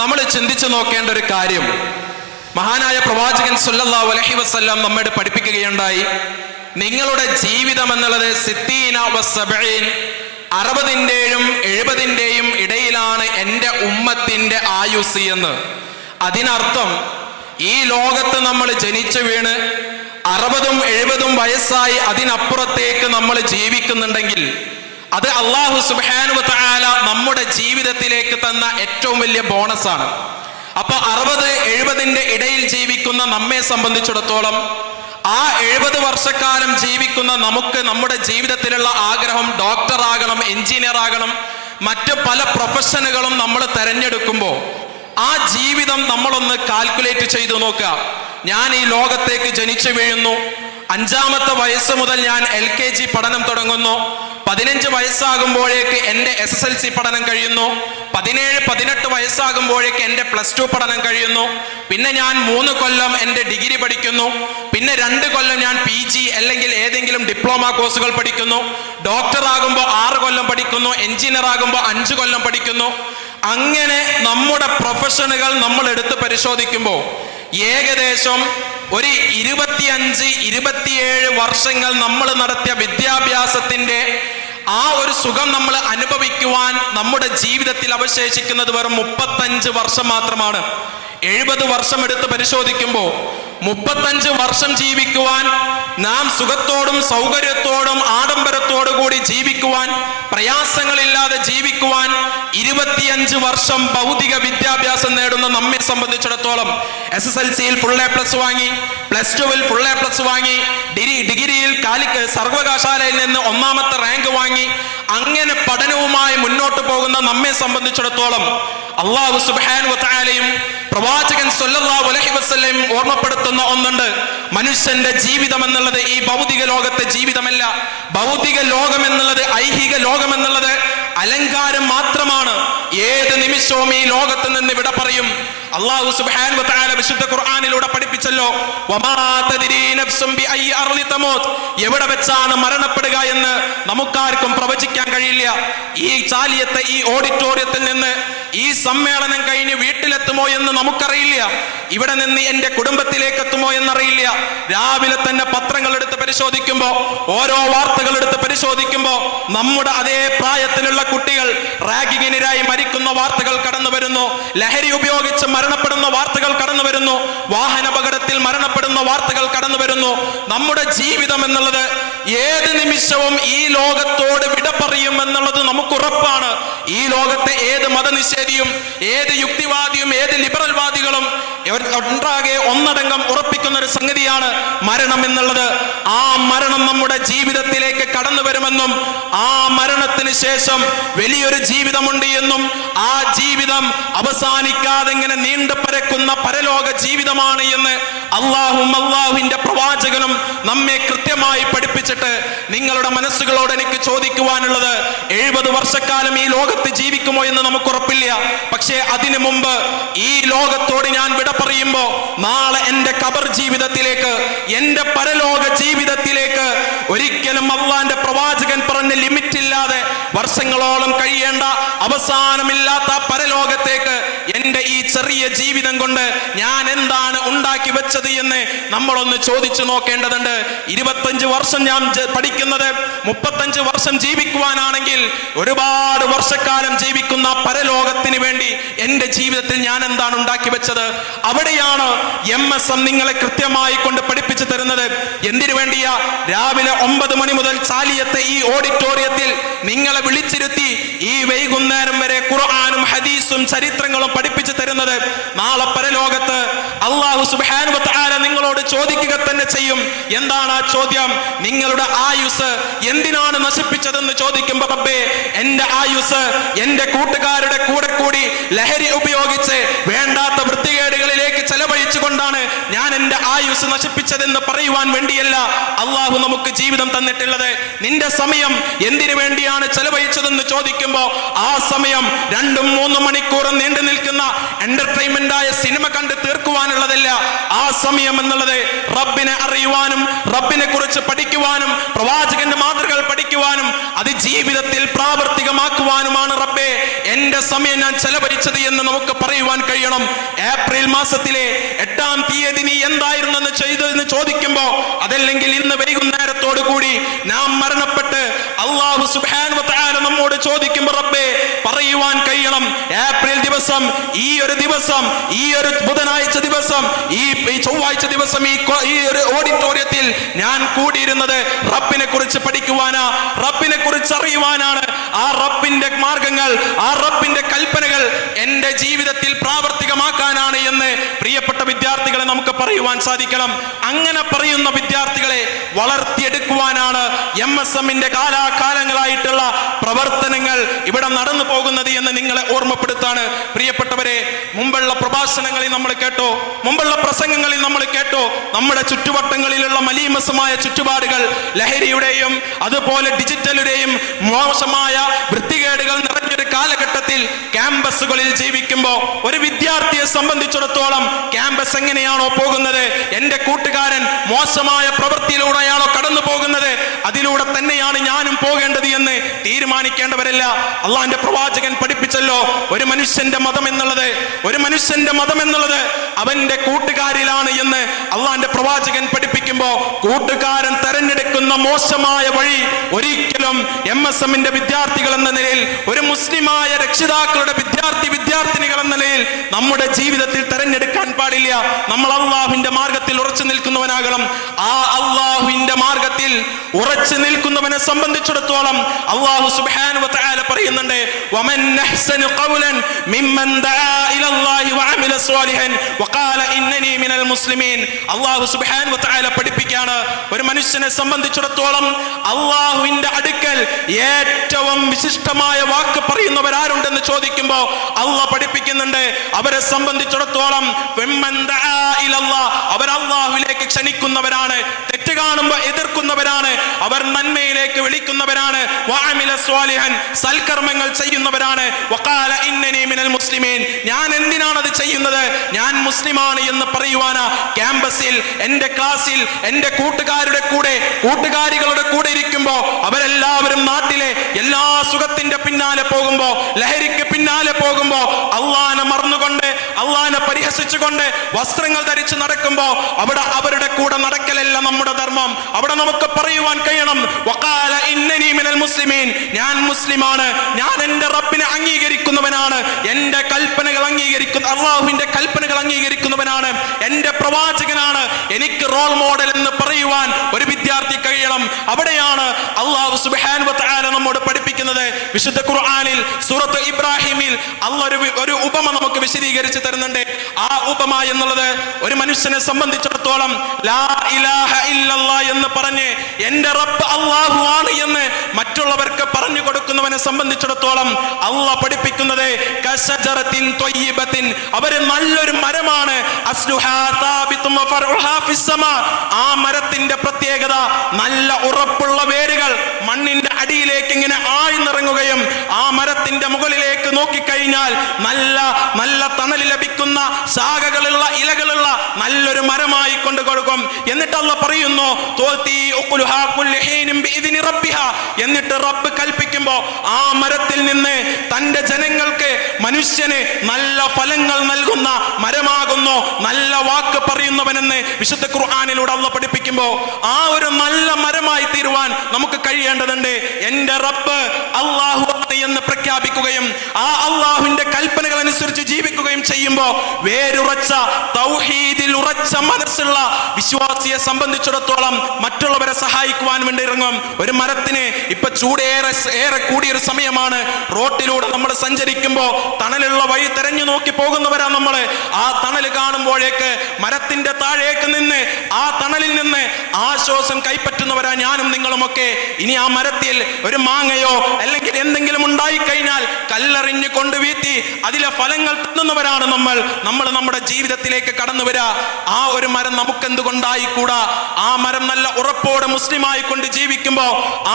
നമ്മൾ ചിന്തിച്ചു നോക്കേണ്ട ഒരു കാര്യം, മഹാനായ പ്രവാചകൻ സല്ലല്ലാഹു അലൈഹി വസല്ലം നമ്മോട് പഠിപ്പിക്കുകയുണ്ടായി, നിങ്ങളുടെ ജീവിതം എന്നുള്ളത് 60-ന്റെയും 70-ന്റെയും ഇടയിലാണ് എൻ്റെ ഉമ്മത്തിന്റെ ആയുസ് എന്ന്. അതിനർത്ഥം ഈ ലോകത്ത് നമ്മൾ ജനിച്ചു വീണ് 60-70 വയസ്സായി അതിനപ്പുറത്തേക്ക് നമ്മൾ ജീവിക്കുന്നുണ്ടെങ്കിൽ അത് അല്ലാഹു സുബ്ഹാനഹു വ തആല നമ്മുടെ ജീവിതത്തിലേക്ക് തന്ന ഏറ്റവും വലിയ ബോണസാണ്. അപ്പൊ 60-70ന്റെ ഇടയിൽ ജീവിക്കുന്ന നമ്മെ സംബന്ധിച്ചിടത്തോളം ആ 70 വർഷക്കാലം ജീവിക്കുന്ന നമുക്ക് നമ്മുടെ ജീവിതത്തിലുള്ള ആഗ്രഹം ഡോക്ടർ ആകണം, എഞ്ചിനീയർ ആകണം, മറ്റ് പല പ്രൊഫഷനുകളും നമ്മൾ തെരഞ്ഞെടുക്കുമ്പോൾ ആ ജീവിതം നമ്മളൊന്ന് കാൽക്കുലേറ്റ് ചെയ്തു നോക്കുക. ഞാൻ ഈ ലോകത്തേക്ക് ജനിച്ചു വീഴുന്നു, 5-ാമത്തെ വയസ്സ് മുതൽ ഞാൻ LKG പഠനം തുടങ്ങുന്നു, 15 വയസ്സാകുമ്പോഴേക്ക് എൻ്റെ SSLC പഠനം കഴിയുന്നു, 17-18 വയസ്സാകുമ്പോഴേക്ക് എൻ്റെ +2 പഠനം കഴിയുന്നു, പിന്നെ ഞാൻ 3 കൊല്ലം എൻ്റെ ഡിഗ്രി പഠിക്കുന്നു, പിന്നെ 2 കൊല്ലം ഞാൻ PG അല്ലെങ്കിൽ ഏതെങ്കിലും ഡിപ്ലോമ കോഴ്സുകൾ പഠിക്കുന്നു, ഡോക്ടർ ആകുമ്പോൾ 6 കൊല്ലം പഠിക്കുന്നു, എഞ്ചിനീയർ ആകുമ്പോൾ 5 കൊല്ലം പഠിക്കുന്നു. അങ്ങനെ നമ്മുടെ പ്രൊഫഷനുകൾ നമ്മൾ എടുത്ത് പരിശോധിക്കുമ്പോൾ ഏകദേശം ഒരു 25-27 വർഷങ്ങൾ നമ്മൾ നടത്തിയ വിദ്യാഭ്യാസത്തിന്റെ ആ ഒരു സുഖം നമ്മൾ അനുഭവിക്കുവാൻ നമ്മുടെ ജീവിതത്തിൽ അവശേഷിക്കുന്നത് വെറും 35 വർഷം മാത്രമാണ്. 70 വർഷം എടുത്ത് പരിശോധിക്കുമ്പോൾ 35 വർഷം ജീവിക്കുവാൻ, നാം സുഖത്തോടും സൗകര്യത്തോടും ആഡംബരത്തോടു കൂടി ജീവിക്കുവാൻ, പ്രയാസങ്ങളില്ലാതെ ജീവിക്കുവാൻ 25 വർഷം ഭൗതിക വിദ്യാഭ്യാസം നേടുന്ന നമ്മെ സംബന്ധിച്ചിടത്തോളം SSLC-യിൽ ഫുൾ A+ വാങ്ങി, +2-ൽ ഫുൾ A+ വാങ്ങി, ഡിഗ്രിയിൽ സർവകലാശാലയിൽ നിന്ന് 1-ാമത്തെ റാങ്ക് വാങ്ങി, അങ്ങനെ പഠനവുമായി മുന്നോട്ട് പോകുന്ന നമ്മെ സംബന്ധിച്ചിടത്തോളം അല്ലാഹു സുബ്ഹാനഹു വ തആലയും പ്രവാചകൻ സല്ലല്ലാഹു അലൈഹി വസല്ലം ഓർമ്മപ്പെടുത്തുന്ന ഒന്നുണ്ട്. മനുഷ്യന്റെ ജീവിതം എന്നുള്ളത് ഈ ഭൗതിക ലോകത്തെ ജീവിതമല്ല. ഭൗതിക ലോകം എന്നുള്ളത്, ഐഹിക ലോകം എന്നുള്ളത് അലങ്കാരം മാത്രമാണ്. ഏത് നിമിഷവും ഈ ലോകത്ത് നിന്ന് വിട പറയും. അല്ലാഹു സുബ്ഹാനഹു വ തആല വിശുദ്ധ ഖുർആനിലൂടെ പഠിപ്പിച്ചല്ലോ, വമാ തദ്രീ നഫ്സും ബിഅയ്യി അർളി തമൂത്, എവിടെ വെച്ചാണ് മരണപ്പെടുക എന്ന് നമുക്കാർക്കും പ്രവചിക്കാൻ കഴിയില്ല. ഈ ചാലിയത്തെ ഈ ഓഡിറ്റോറിയത്തിൽ നിന്ന് ഈ സമ്മേളനം കഴിഞ്ഞ് വീട്ടിലെത്തുമോ എന്ന് നമുക്കറിയില്ല. ഇവിടെ നിന്ന് എൻ്റെ കുടുംബത്തിലേക്ക് എത്തുമോ എന്നറിയില്ല. രാവിലെ തന്നെ പത്രങ്ങൾ എടുത്ത് പരിശോധിക്കുമ്പോൾ, ഓരോ വാർത്തകൾ എടുത്ത് പരിശോധിക്കുമ്പോൾ നമ്മുടെ അതേ പ്രായത്തിലുള്ള കുട്ടികൾ റാഗിങ്ങിനിരായി മരിക്കുന്ന വാർത്തകൾ കടന്നു വരുന്നു, ലഹരി ഉപയോഗിച്ച് മരണപ്പെടുന്ന വാർത്തകൾ കടന്നു വരുന്നു, വാഹനാപകടത്തിൽ മരണപ്പെടുന്ന വാർത്തകൾ കടന്നു വരുന്നു. നമ്മുടെ ജീവിതം എന്നുള്ളത് ഏത് നിമിഷവും ഈ ലോകത്തോട് വിട പറയും എന്നുള്ളത് നമുക്കുറപ്പാണ്. ഈ ലോകത്തെ ഏത് മതനിഷേധിയും, ഏത് യുക്തിവാദിയും, ഏത് ലിബറൽ വാദികളും ഒന്നടങ്കം ഉറപ്പിക്കുന്ന ഒരു സംഗതിയാണ് മരണം എന്നുള്ളത്. ആ മരണം നമ്മുടെ ജീവിതത്തിലേക്ക് കടന്നു വരുമെന്നും ആ മരണത്തിന് ശേഷം വലിയൊരു ജീവിതമുണ്ട് എന്നും ആ ജീവിതം അവസാനിക്കാതെ ഇങ്ങനെ നീണ്ടു പരക്കുന്ന പരലോക ജീവിതമാണ് എന്ന് അല്ലാഹുവിന്റെ പ്രവാചകനും നമ്മെ കൃത്യമായി പഠിപ്പിച്ചിട്ട്, നിങ്ങളുടെ മനസ്സുകളോട് എനിക്ക് ചോദിക്കുവാനുള്ളത്, 70 വർഷക്കാലം ഈ ലോകത്ത് ജീവിക്കുമോ എന്ന് നമുക്ക് ഉറപ്പില്ല. പക്ഷേ അതിനു മുമ്പ് ഈ ലോകത്തോട് ഞാൻ വിട പറയുമ്പോ നാളെ എൻ്റെ ഖബർ ജീവിതത്തിലേക്ക്, എൻ്റെ പരലോക ജീവിതത്തിലേക്ക് ഒരിക്കലും അല്ലാഹുവിന്റെ പ്രവാചകൻ പറഞ്ഞ ലിമിറ്റ് ഇല്ലാതെ വർഷങ്ങളോളം കഴിയേണ്ട അവസാനമില്ലാത്ത പരലോകത്തേക്ക് എൻ്റെ ഈ ചെറിയ ജീവിതം കൊണ്ട് ഞാൻ എന്താണ് ഉണ്ടാക്കി വെച്ചത് എന്ന് നമ്മളൊന്ന് ചോദിച്ചു നോക്കേണ്ടതുണ്ട്. 25 വർഷം ഞാൻ പഠിക്കുന്നത് 35 വർഷം ജീവിക്കുവാനാണെങ്കിൽ ഒരുപാട് വർഷക്കാലം ജീവിക്കുന്ന പരലോകത്തിന് വേണ്ടി എൻ്റെ ജീവിതത്തിൽ ഞാൻ എന്താണ് ഉണ്ടാക്കി വെച്ചത്? അവിടെയാണ് MSM നിങ്ങളെ കൃത്യമായി കൊണ്ട് പഠിപ്പിച്ചു തരുന്നത്. എന്തിനു വേണ്ടിയാ? രാവിലെ 9 മണി മുതൽ ചാലിയത്തെ ഈ ഓഡിറ്റോറിയത്തിൽ നിങ്ങളെ വിളിച്ചിരുത്തി ഈ വൈകുന്നേരം വരെ ഖുർആനും ഹദീസും ചരിത്രങ്ങളും പഠിപ്പിച്ചു തരുന്നത്. നാളെ പരലോകത്ത് അല്ലാഹു സുബ്ഹാനഹു വ തആല നിങ്ങളോട് ചോദിക്കുക തന്നെ ചെയ്യും. എന്താണ് ആ ചോദ്യം? നിങ്ങളുടെ ആയുസ് എന്തിനാണ് നശിപ്പിച്ചതെന്ന് ചോദിക്കുമ്പോൾ, റബ്ബേ, എൻ്റെ ആയുസ് എൻ്റെ കൂട്ടുകാരുടെ കൂടെ കൂടി ലഹരി ഉപയോഗിച്ച് വേണ്ടാത്ത വൃത്തികേടുകളിലേക്ക് ചെലവഴിച്ചു കൊണ്ടാണ് ഞാൻ എൻ്റെ ആയുസ് നശിപ്പിച്ചതെന്ന് പറയുവാൻ വേണ്ടിയല്ല അല്ലാഹു നമുക്ക് ജീവിതം തന്നിട്ടുള്ളത്. നിന്റെ സമയം എന്തിനു വേണ്ടിയാണ് ചെലവഴിച്ചതെന്ന് ചോദിക്കുമ്പോൾ ആ സമയം 2-3 മണിക്കൂർ നീണ്ടു നിൽക്കുന്ന എന്റർടൈൻമെന്റ് ആയ സിനിമ കണ്ട് തീർക്കുവാനുള്ളതല്ല. ആ സമയം എന്നുള്ളത് റബ്ബിനെ അറിയുവാനും റബ്ബിനെ കുറിച്ച് പഠിക്കുവാനും പ്രവാചകന്റെ മാതൃകകൾ പഠിക്കുവാനും അത് ജീവിതത്തിൽ പ്രാവർത്തികമാക്കുവാനുമാണ് റബ്ബേ എന്റെ സമയം ഞാൻ ചെലവഴിച്ചത് എന്ന് നമുക്ക് പറയുവാൻ കഴിയണം. ഏപ്രിൽ മാസത്തിലെ 8-ാം തീയതി നീ എന്തായിരുന്നു എന്ന് ചോദിക്കുമ്പോ, അതല്ലെങ്കിൽ ഇന്ന് വൈകുന്നേരത്തോടു കൂടി നാം മരണപ്പെട്ട് അല്ലാഹു സുബ്ഹാനഹു വ തആല നമ്മോട് ചോദിക്കുമ്പോൾ റബ്ബേ പറയുവാൻ കഴിയണം, ഏപ്രിൽ ദിവസം, ഈ ഒരു ദിവസം, ഈ ഒരു ബുധനാഴ്ച ദിവസം, ഈ ചൊവ്വാഴ്ച ദിവസം ഈ ഒരു ഓഡിറ്റോറിയത്തിൽ ഞാൻ കൂടിയിരുന്നത് റബ്ബിനെ കുറിച്ച് പഠിക്കുവാനാ, റബ്ബിനെ കുറിച്ച് അറിയുവാനാണ്. ആ റബ്ബിന്റെ മാർഗങ്ങൾ, ആ റബ്ബിന്റെ കൽപ്പനകൾ എന്റെ ജീവിതത്തിൽ പ്രാവർത്തികമാക്കാനാണ് എന്ന് പ്രിയപ്പെട്ട വിദ്യാർത്ഥികളെ നമുക്ക് പറയുവാൻ സാധിക്കണം. അങ്ങനെ പറയുന്ന വിദ്യാർത്ഥികളെ വളർത്തിയെടുക്കുവാനാണ് MSMന്റെ കാലാകാലങ്ങളായിട്ടുള്ള പ്രവർത്തനങ്ങൾ ഇവിടെ നടന്നു പോകുന്നത് എന്ന് നിങ്ങളെ ഓർമ്മപ്പെടുത്താണ്. പ്രിയപ്പെട്ടവരെ, മുമ്പുള്ള പ്രഭാഷണങ്ങളിൽ നമ്മൾ കേട്ടോ, മുമ്പുള്ള പ്രസംഗങ്ങളിൽ നമ്മൾ കേട്ടോ, നമ്മുടെ ചുറ്റുവട്ടങ്ങളിലുള്ള മലീമസമായ ചുറ്റുപാടുകൾ, ലഹരിയുടെയും അതുപോലെ ഡിജിറ്റലുടെയും മോശമായ വൃത്തികേടുകൾ നിറഞ്ഞൊരു കാലഘട്ടത്തിൽ ക്യാമ്പസുകളിൽ ജീവിക്കുമ്പോൾ ഒരു വിദ്യാർത്ഥിയെ സംബന്ധിച്ചിടത്തോളം ക്യാമ്പസ് എങ്ങനെയാണോ പോകുന്നത്, എന്റെ കൂട്ടുകാരൻ മോശമായ പ്രവൃത്തിയിലൂടെയാണോ കടന്നു പോകുന്നത്, അതിലൂടെ തന്നെയാണ് ഞാനും പോകേണ്ടത് എന്ന് തീരുമാനിക്കേണ്ടവരല്ല. അള്ളാന്റെ പ്രവാചകൻ പഠിപ്പിച്ചല്ലോ, ഒരു മനുഷ്യന്റെ മതം എന്നുള്ളത് അവന്റെ കൂട്ടുകാരിലാണ് എന്ന് അള്ളാന്റെ പ്രവാചകൻ പഠിപ്പിക്കുമ്പോ കൂട്ടുകാരൻ തെരഞ്ഞെടുക്കുന്ന മോശമായ വഴി ഒരിക്കലും MSMന്റെ വിദ്യാർത്ഥികൾ എന്ന നിലയിൽ, ഒരു മുസ്ലിമായ രക്ഷിതാക്കളുടെ വിദ്യാർത്ഥിനികൾ എന്ന നിലയിൽ നമ്മുടെ ജീവിതത്തിൽ തെരഞ്ഞെടുക്കാൻ പാടില്ല. നമ്മൾ അള്ളാഹുവിന്റെ മാർഗത്തിൽ ഉറച്ചു നിൽക്കുന്നവനാകണം. ആ അള്ളാഹുവിന്റെ മാർഗത്തിൽ ഉറച്ചു നിൽക്കുന്നവനെ സംബന്ധിച്ചിടത്തോളം അള്ളാഹു സുബ്ഹാനഹു വ തആല പറയുന്നുണ്ട്, വമൻ അഹ്സനു ഖൗലൻ മിമ്മൻ ദആ ഇലല്ലാഹി വഅമില സ്വാലിഹൻ വഖാല ഇന്നനി മിനൽ മുസ്ലിമീൻ. അള്ളാഹു സുബ്ഹാനഹു വ തആല പഠിപ്പിക്കുകയാണ്, ഒരു മനുഷ്യനെ സംബന്ധിച്ചിടത്തോളം അള്ളാഹുവിന്റെ അടുക്കൽ ഏറ്റവും വിശിഷ്ടമായ വാക്ക് പറയുന്നവരാരുണ്ടെന്ന് ചോദിക്കുമ്പോൾ അള്ളാഹ് പഠിപ്പിക്കുന്നുണ്ട്, അവരെ സംബന്ധിച്ചിടത്തോളം അവർ അള്ളാഹുവിലേക്ക് ക്ഷണിക്കുന്നവരാണ്, തെറ്റ് കാണുമ്പോൾ എതിർക്കുന്നവരാണ്, അവർ നന്മയിലേക്ക് വിളിക്കുന്നവരാണ്, വഅമില സ്വാലിഹൻ സൽക്കർമ്മങ്ങൾ ചെയ്യുന്നവരാണ്, വഖാല ഇന്നനി മിനൽ മുസ്ലിമീൻ ഞാൻ എന്തിനാണ് അത് ചെയ്യുന്നത്, ഞാൻ മുസ്ലിമാണ് എന്ന് പറയുവാനാ ക്യാമ്പസിൽ, എന്റെ ക്ലാസ്സിൽ, എന്റെ കൂട്ടുകാരികളുടെ കൂടെ ഇരിക്കുമ്പോ അവരെല്ലാവരും നാട്ടിലെ എല്ലാ സുഖത്തിന്റെ പിന്നാലെ പോകുമ്പോ, ലഹരിക്ക് പിന്നാലെ പോകുമ്പോ, അള്ളാനെ മറന്നുകൊണ്ട്, അള്ളാനെ പരിഹസിച്ചുകൊണ്ട് വസ്ത്രങ്ങൾ ധരിച്ച് നടക്കുമ്പോ അവിടെ അവരുടെ കൂടെ നടക്കലല്ല നമ്മുടെ ധർമ്മം. അവിടെ നമുക്ക് പറയുവാൻ കഴിയണം, വഖാല ഇന്നനി മിനൽ മുസ്ലിമീൻ ഞാൻ മുസ്ലിമാണ്, ഞാൻ എന്റെ റബ്ബിനെ അംഗീകരിക്കുന്നവനാണ്, എന്റെ കൽപ്പനകൾ അള്ളാഹുവിന്റെ കൽപ്പനകൾ അംഗീകരിക്കുന്നവനാണ്, എന്റെ പ്രവാചകനാണ് എനിക്ക് റോൾ മോഡൽ എന്ന് പറയുവാൻ ഒരു വിദ്യാർത്ഥി കഴിയണം. അവിടെയാണ് അള്ളാഹു സുബ്ഹാനഹു വ തആല നമ്മോട് പഠിപ്പിക്കുന്നത്. വിശുദ്ധ ഖുർആനിൽ സൂറത്ത് ഇബ്രാഹിമിൽ അല്ലാഹ് ഒരു ഉപമ നമുക്ക് വിശദീകരിച്ച് തരുന്നുണ്ട്. ആ ഉപമ എന്നുള്ളത് ഒരു മനുഷ്യനെ സംബന്ധിച്ചിടത്തോളം ലാ ഇലാഹ ഇല്ലല്ലാഹ് എന്ന് പറഞ്ഞ് എന്റെ റബ്ബ് അല്ലാഹു ആണ് എന്ന് മറ്റുള്ളവർക്ക് പറഞ്ഞു കൊടുക്കുന്നവനെ സംബന്ധിച്ചിടത്തോളം അല്ലാഹ് പഠിപ്പിക്കുന്നത് കശജറത്തിൻ ത്വയ്യിബത്തിൻ, അവര് നല്ലൊരു മരമാണ്, അസ്ലുഹാ താബിത്തും വഫർഉഹാ ഫിസ്സമാ, ആ മരത്തിന്റെ പ്രത്യേകത നല്ല ഉറപ്പുള്ള വേരുകൾ മണ്ണിന്റെ അടിയിലേക്ക് ഇങ്ങനെ ആഴ്ന്നിറങ്ങുകയും ആ മരത്തിന്റെ മുകളിലേക്ക് നോക്കിക്കഴിഞ്ഞാൽ നല്ല നല്ല തണൽ ലഭിക്കുന്ന ശാഖകളുള്ള ഇലകളുള്ള നല്ലൊരു മരമായി കൊണ്ടു കൊടുക്കും. എന്നിട്ട് അല്ലാഹ് പറയുന്നു, എന്നിട്ട് റബ്ബ് കൽപ്പിക്കുമ്പോ ആ മരത്തിൽ നിന്ന് തന്റെ ജനങ്ങൾക്ക്, മനുഷ്യന് നല്ല ഫലങ്ങൾ നൽകുന്ന മരമാകുന്നു നല്ല വാക്ക് പറയുന്നവനെന്ന് വിശുദ്ധ ഖുർആനിലൂടെ അല്ലാഹ് പഠിപ്പിക്കുമ്പോ ആ ഒരു നല്ല മരമായി തീരുവാൻ നമുക്ക് കഴിയേണ്ടതുണ്ട്. എന്റെ റബ്ബ് അല്ലാഹു എന്ന് പ്രഖ്യാപിക്കുകയും ആ അല്ലാഹുവിന്റെ കൽപ്പനകൾ അനുസരിച്ച് ജീവിക്കുകയും ചെയ്യുമ്പോൾ വേരുറച്ച തൗഹീദിൽ ഉറച്ച മനസ്സുള്ള വിശ്വാസിയെ സംബന്ധിച്ചിടത്തോളം മറ്റുള്ളവരെ സഹായിക്കുവാൻ വേണ്ടി ഇറങ്ങും. ഒരു മരത്തിന് ഇപ്പൊ ചൂടേറെ കൂടിയൊരു സമയമാണ്. റോട്ടിലൂടെ നമ്മൾ സഞ്ചരിക്കുമ്പോൾ തണലുള്ള വഴി തെരഞ്ഞു നോക്കി പോകുന്നവരാ നമ്മള്. ആ തണൽ കാണുമ്പോഴേക്ക് മരത്തിന്റെ താഴേക്ക് നിന്ന് ആ തണലിൽ നിന്ന് ആശ്വാസം കൈപ്പറ്റുന്നവരാ ഞാനും നിങ്ങളുമൊക്കെ. ഇനി ആ മരത്തിൽ ഒരു മാങ്ങയോ അല്ലെങ്കിൽ എന്തെങ്കിലും ഉണ്ടായി കഴിഞ്ഞാൽ കല്ലെറിഞ്ഞ് കൊണ്ട് വീഴ്ത്തി അതിലെ ഫലങ്ങൾ തിന്നുന്നവരാണ് നമ്മൾ നമ്മുടെ ജീവിതത്തിലേക്ക് കടന്നു വരാ. ആ ഒരു മരം നമുക്ക് എന്തുകൊണ്ടായിക്കൂടാ? ആ മരം നല്ല ഉറപ്പോടെ മുസ്ലിമായി കൊണ്ട് ജീവിക്കുമ്പോ,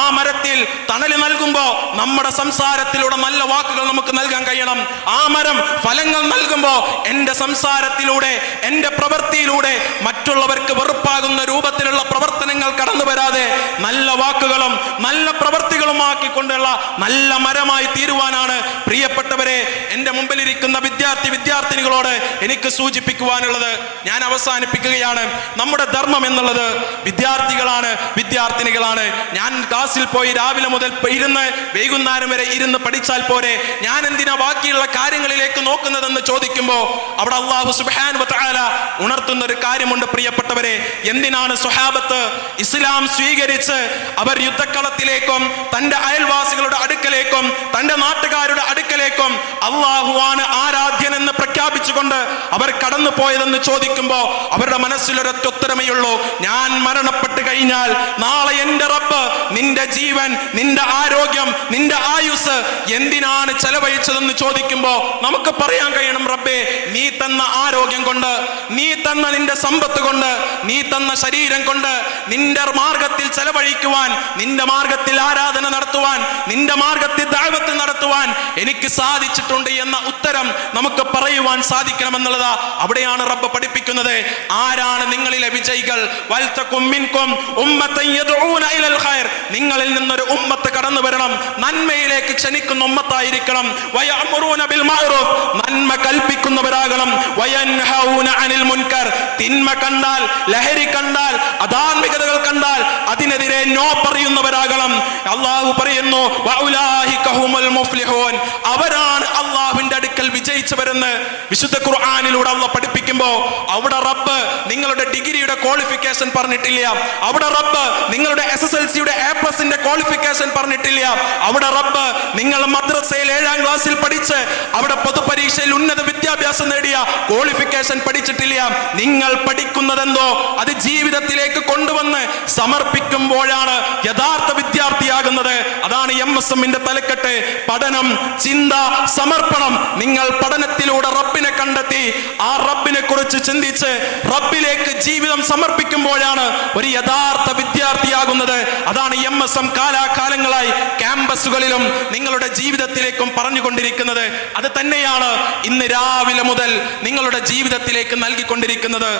ആ മരത്തിൽ തണല് നൽകുമ്പോ നമ്മുടെ സംസാരത്തിലൂടെ നല്ല വാക്കുകൾ നമുക്ക് നൽകാൻ കഴിയണം. ആ മരം ഫലങ്ങൾ നൽകുമ്പോ എന്റെ സംസാരത്തിൽ സംസാരത്തിലൂടെ, എൻ്റെ പ്രവൃത്തിയിലൂടെ മറ്റുള്ളവർക്ക് വെറുപ്പാകുന്ന രൂപത്തിലുള്ള പ്രവർത്തനങ്ങൾ കടന്നു വരാതെ നല്ല വാക്കുകളും നല്ല പ്രവൃത്തികളുമാക്കിക്കൊണ്ടുള്ള നല്ല മരമായി തീരുവാനാണ് പ്രിയപ്പെട്ടവരെ എൻ്റെ മുമ്പിലിരിക്കുന്ന വിദ്യാർത്ഥിനികളോട് എനിക്ക് സൂചിപ്പിക്കുവാനുള്ളത്. ഞാൻ അവസാനിപ്പിക്കുകയാണ്. നമ്മുടെ ധർമ്മം എന്നുള്ളത് വിദ്യാർത്ഥിനികളാണ്. ഞാൻ ക്ലാസ്സിൽ പോയി രാവിലെ മുതൽ ഇരുന്ന് വൈകുന്നേരം വരെ ഇരുന്ന് പഠിച്ചാൽ പോരെ, ഞാൻ എന്തിനാ ബാക്കിയുള്ള കാര്യങ്ങളിലേക്ക് നോക്കുന്നതെന്ന് ചോദിക്കുമ്പോൾ അവിടെ അല്ലാഹു സുബ്ഹാനഹു വ തആല ഉണർത്തുന്ന ഒരു കാര്യമുണ്ട് പ്രിയപ്പെട്ടവരെ. എന്തിനാണ് സ്വഹാബത്ത് ഇസ്ലാം സ്വീകരിച്ച് അവർ യുദ്ധക്കളത്തിലേക്കും തന്റെ അയൽവാസികളുടെ അടുക്കലേക്കും തന്റെ നാട്ടുകാരുടെ അടുക്കലേക്കും അല്ലാഹുവാണ് ആരാധ്യൻ എന്ന് പ്രഖ്യാപിച്ചുകൊണ്ട് അവർ കടന്നു പോയതെന്ന് ചോദിക്കുമ്പോൾ അവരുടെ മനസ്സിലൊരൊറ്റ ഉത്തരമേയുള്ളൂ: ഞാൻ മരണപ്പെട്ട് കഴിഞ്ഞാൽ നാളെ എൻ്റെ റബ്ബ് നിന്റെ ജീവൻ, നിന്റെ ആരോഗ്യം, നിന്റെ ആയുസ് എന്തിനാണ് ചെലവഴിച്ചതെന്ന് ചോദിക്കുമ്പോൾ നമുക്ക് പറയാൻ കഴിയണം: റബ്ബേ, നീ തന്ന ആരോഗ്യം കൊണ്ട്, നീ തന്ന നിന്റെ സമ്പത്ത് കൊണ്ട്, നീ തന്ന ശരീരം കൊണ്ട് നിന്റെ മാർഗത്തിൽ ചെലവഴിക്കുവാൻ, നിന്റെ മാർഗത്തിൽ ആരാധന നടത്തുവാൻ, നിന്റെ മാർഗത്തിൽ ദഅവത്ത് നടത്തുവാൻ എനിക്ക് സാധിച്ചിട്ടുണ്ട് എന്ന ഉത്തരം നമുക്ക് പറയുവാൻ സാധിക്കണമെന്നുള്ളതാ. അവിടെയാണ് റബ്ബ് പഠിപ്പിക്കുന്നത്: ആരാണ് നിങ്ങളിലെ വിജയികൾ? വൽതകും മിൻകും ഉമ്മത്തൻ യദ്ഊന ഇലൽ ഖൈർ, നിങ്ങളിൽ നിന്നൊരു ഉമ്മത്ത് കടന്നു വരണം, നന്മയിലേക്ക് ക്ഷണിക്കുന്ന ഉമ്മത്തായിരിക്കണം. വയഅമുറൂന ബിൽ മഅറൂഫ്, നന്മ കൽപ്പിക്കുന്നവരാകണം. വയൻഹൗന അനിൽ മുൻകർ, തിന്മ കണ്ടാൽ, ലഹരി കണ്ടാൽ, അധാർമികതകൾ കണ്ടാൽ അതിനെതിരെ നോ പറയുന്നവരാകണം. അല്ലാഹു പറയുന്നു: വഉലാഹിക ഹുമുൽ മുഫ്ലിഹൂൻ, അവരാണ് അല്ലാഹുവിന്റെ അടുക്കൽ വിജയിച്ചവരെന്ന് വിശുദ്ധ ഖുർആനിലൂടെ അല്ലാഹു പഠിപ്പിക്കുമ്പോൾ അവിടെ റബ്ബ് നിങ്ങളുടെ ഡിഗ്രിയുടെ ക്വാളിഫിക്കേഷൻ പറഞ്ഞിട്ടില്ല. അവിടെ റബ്ബ് നിങ്ങളുടെ SSLCയുടെ A+ന്റെ ക്വാളിഫിക്കേഷൻ പറഞ്ഞിട്ടില്ല. അവിടെ റബ്ബ് നിങ്ങൾ മദ്രസയിൽ 7ാം ക്ലാസ്സിൽ പഠിച്ച് അവിടെ പൊതുപരീക്ഷയിൽ ഉന്നത വിദ്യാഭ്യാസം നേടിയ ക്വാളിഫിക്കേഷൻ പഠിച്ചിട്ടില്ല. നിങ്ങൾ പഠിക്കുന്നതെന്തോ അത് ജീവിതത്തിലേക്ക് കൊണ്ടുവന്ന് സമർപ്പിക്കുമ്പോഴാണ് യഥാർത്ഥ വിദ്യാർത്ഥിയാകുന്നത്. അതാണ് MSMന്റെ തലക്കെട്ട്: പഠനം, ചിന്ത, സമർപ്പണം. നിങ്ങൾ പഠനത്തിലൂടെ റബ്ബിനെ കണ്ടെത്തി ആ റബ്ബിനെ കുറിച്ച് ചിന്തിച്ച് റബ്ബിലേക്ക് ജീവിതം സമർപ്പിക്കുമ്പോഴാണ് ഒരു യഥാർത്ഥ വിദ്യാർത്ഥിയാകുന്നത്. അതാണ് MSM കാലാകാലങ്ങളായി ക്യാമ്പസുകളിലും നിങ്ങളുടെ ജീവിതത്തിലേക്കും പറഞ്ഞുകൊണ്ടിരിക്കുന്നത്. അത് തന്നെയാണ് ഇന്ന് രാവിലെ മുതൽ നിങ്ങളുടെ ജീവിതത്തിലേക്ക് നൽകിക്കൊണ്ടിരിക്കുന്നത്.